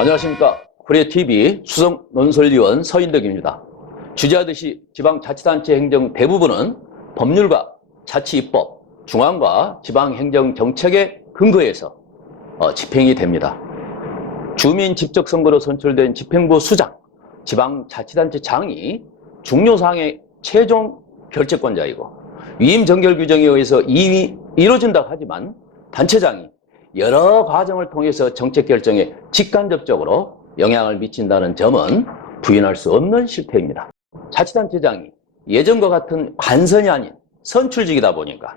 안녕하십니까. 코리아TV 수석 논설위원 서인덕입니다. 주제하듯이 지방자치단체 행정 대부분은 법률과 자치입법, 중앙과 지방행정정책의 근거에서 집행이 됩니다. 주민 직접선거로 선출된 집행부 수장, 지방자치단체장이 중요사항의 최종 결재권자이고 위임 정결 규정에 의해서 이미 이루어진다고 하지만 단체장이 여러 과정을 통해서 정책 결정에 직간접적으로 영향을 미친다는 점은 부인할 수 없는 실태입니다. 자치단체장이 예전과 같은 관선이 아닌 선출직이다 보니까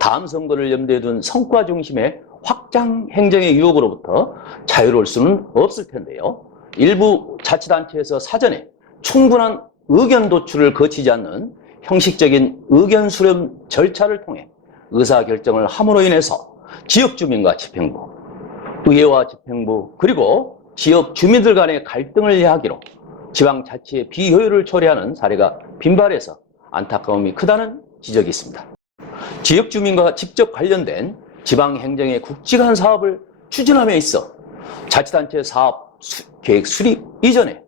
다음 선거를 염두에 둔 성과 중심의 확장 행정의 유혹으로부터 자유로울 수는 없을 텐데요. 일부 자치단체에서 사전에 충분한 의견 도출을 거치지 않는 형식적인 의견 수렴 절차를 통해 의사결정을 함으로 인해서 지역 주민과 집행부, 의회와 집행부, 그리고 지역 주민들 간의 갈등을 이야기로 지방자치의 비효율을 초래하는 사례가 빈발해서 안타까움이 크다는 지적이 있습니다. 지역 주민과 직접 관련된 지방행정의 굵직한 사업을 추진함에 있어 자치단체 사업 계획 수립 이전에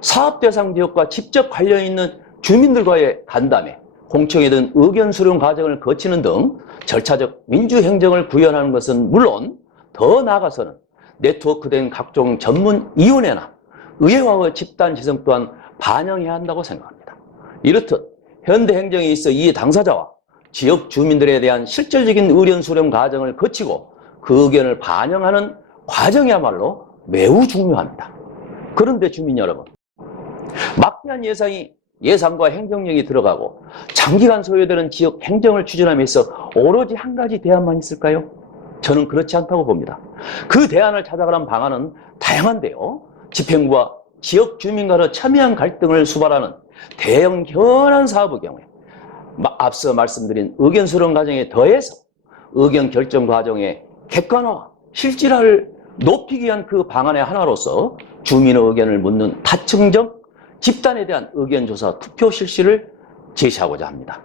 사업 대상 지역과 직접 관련 있는 주민들과의 간담회, 공청회 등 의견 수렴 과정을 거치는 등 절차적 민주행정을 구현하는 것은 물론 더 나아가서는 네트워크된 각종 전문위원회나 의회와의 집단 지성 또한 반영해야 한다고 생각합니다. 이렇듯 현대행정에 있어 이해 당사자와 지역 주민들에 대한 실질적인 의견 수렴 과정을 거치고 그 의견을 반영하는 과정이야말로 매우 중요합니다. 그런데 주민 여러분, 막대한 예산과 행정력이 들어가고 장기간 소요되는 지역 행정을 추진하면서 오로지 한 가지 대안만 있을까요? 저는 그렇지 않다고 봅니다. 그 대안을 찾아가는 방안은 다양한데요. 집행부와 지역 주민 간의 첨예한 갈등을 수발하는 대형 현안 사업의 경우에 앞서 말씀드린 의견 수렴 과정에 더해서 의견 결정 과정의 객관화와 실질화를 높이기 위한 그 방안의 하나로서 주민의 의견을 묻는 다층적 집단에 대한 의견조사 투표 실시를 제시하고자 합니다.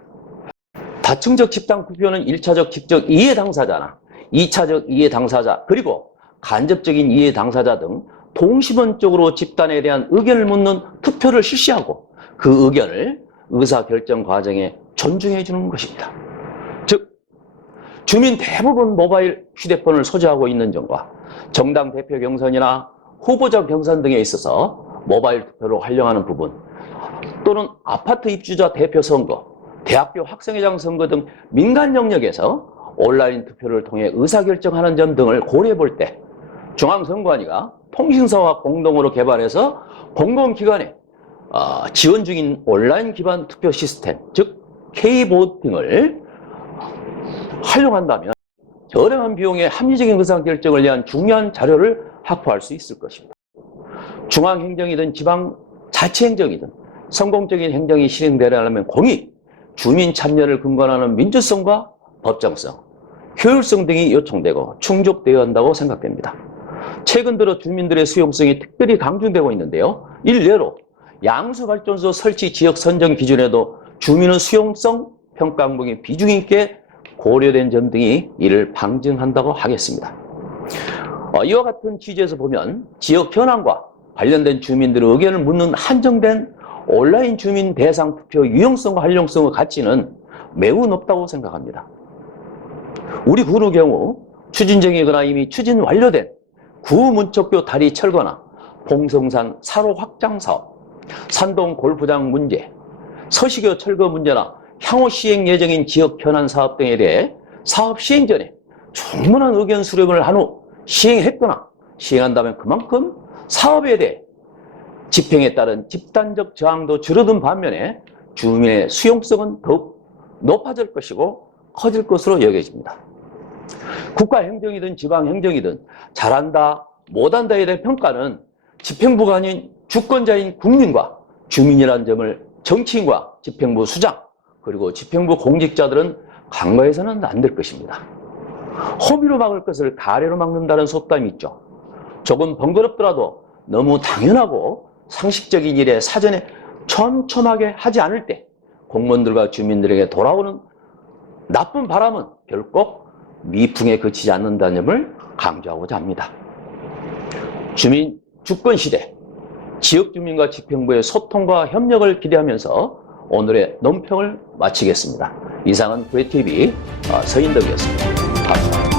다층적 집단 투표는 1차적 직접 이해 당사자나 2차적 이해 당사자 그리고 간접적인 이해 당사자 등 동시번적으로 집단에 대한 의견을 묻는 투표를 실시하고 그 의견을 의사결정 과정에 존중해 주는 것입니다. 즉, 주민 대부분 모바일 휴대폰을 소지하고 있는 점과 정당 대표 경선이나 후보자 경선 등에 있어서 모바일 투표를 활용하는 부분 또는 아파트 입주자 대표 선거, 대학교 학생회장 선거 등 민간 영역에서 온라인 투표를 통해 의사결정하는 점 등을 고려해 볼 때 중앙선관위가 통신사와 공동으로 개발해서 공공기관에 지원 중인 온라인 기반 투표 시스템, 즉 K보팅을 활용한다면 저렴한 비용에 합리적인 의사결정을 위한 중요한 자료를 확보할 수 있을 것입니다. 중앙행정이든 지방자치행정이든 성공적인 행정이 실행되려면 공익, 주민 참여를 근거하는 민주성과 법정성, 효율성 등이 요청되고 충족되어야 한다고 생각됩니다. 최근 들어 주민들의 수용성이 특별히 강조되고 있는데요. 일례로 양수발전소 설치 지역 선정 기준에도 주민의 수용성 평가 항목이 비중 있게 고려된 점 등이 이를 방증한다고 하겠습니다. 이와 같은 취지에서 보면 지역 현안과 관련된 주민들의 의견을 묻는 한정된 온라인 주민 대상 투표 유용성과 활용성의 가치는 매우 높다고 생각합니다. 우리 구의 경우 추진 중이거나 이미 추진 완료된 구문척교 다리 철거나 봉성산 사로 확장 사업, 산동 골프장 문제, 서시교 철거 문제나 향후 시행 예정인 지역 현안 사업 등에 대해 사업 시행 전에 충분한 의견 수렴을 한 후 시행했거나 시행한다면 그만큼 사업에 대해 집행에 따른 집단적 저항도 줄어든 반면에 주민의 수용성은 더욱 높아질 것이고 커질 것으로 여겨집니다. 국가행정이든 지방행정이든 잘한다, 못한다에 대한 평가는 집행부가 아닌 주권자인 국민과 주민이라는 점을 정치인과 집행부 수장 그리고 집행부 공직자들은 간과해서는 안 될 것입니다. 허비로 막을 것을 가래로 막는다는 속담이 있죠. 조금 번거롭더라도 너무 당연하고 상식적인 일에 사전에 촘촘하게 하지 않을 때 공무원들과 주민들에게 돌아오는 나쁜 바람은 결코 미풍에 그치지 않는다는 점을 강조하고자 합니다. 주민 주권 시대, 지역 주민과 집행부의 소통과 협력을 기대하면서 오늘의 논평을 마치겠습니다. 이상은 구해TV 서인덕이었습니다. 감사합니다.